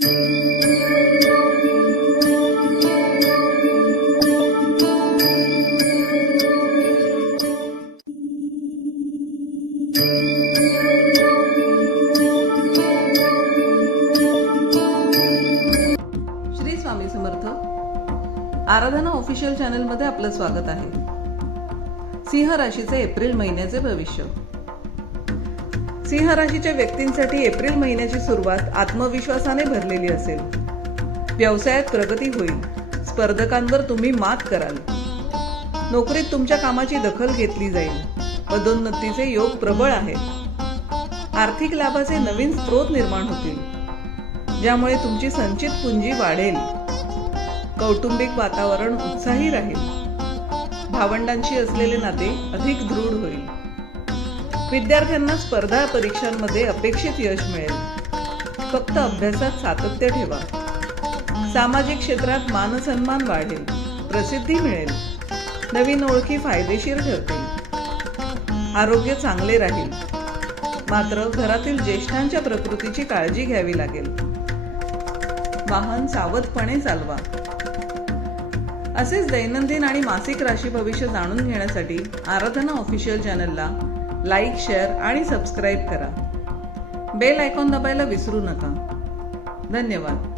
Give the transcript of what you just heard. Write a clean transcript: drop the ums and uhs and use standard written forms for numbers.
श्री स्वामी समर्थ. आराधना official channel मध्ये आपलं स्वागत आहे. सिंह राशीचे एप्रिल महिन्याचे भविष्य. सिंह राशीच्या व्यक्तींसाठी एप्रिल महिन्याची सुरुवात आत्मविश्वासाने भरलेली असेल. व्यवसायात प्रगती होईल. स्पर्धकांवर तुम्ही मात कराल. नोकरीत तुमच्या कामाची दखल घेतली जाईल. पदोन्नतीचे योग प्रबळ आहेत. आर्थिक लाभाचे नवीन स्रोत निर्माण होतील, ज्यामुळे तुमची संचित पुंजी वाढेल. कौटुंबिक वातावरण उत्साही राहील. भावंडांशी असलेले नाते अधिक दृढ होईल. विद्यार्थ्यांना स्पर्धा परीक्षांमध्ये अपेक्षित यश मिळेल. फक्त अभ्यासात सातत्य ठेवा. सामाजिक क्षेत्रात मानसन्मान वाढेल. प्रसिद्धी मिळेल. नवीन ओळखी फायदेशीर ठरतील. आरोग्य चांगले राहील. मात्र घरातील ज्येष्ठांच्या प्रकृतीची काळजी घ्यावी लागेल. वाहन सावधपणे चालवा. असेच दैनंदिन आणि मासिक राशी भविष्य जाणून घेण्यासाठी आराधना ऑफिशियल चॅनलला लाईक, शेअर आणि सबस्क्राईब करा. बेल आयकॉन दाबायला विसरू नका. धन्यवाद.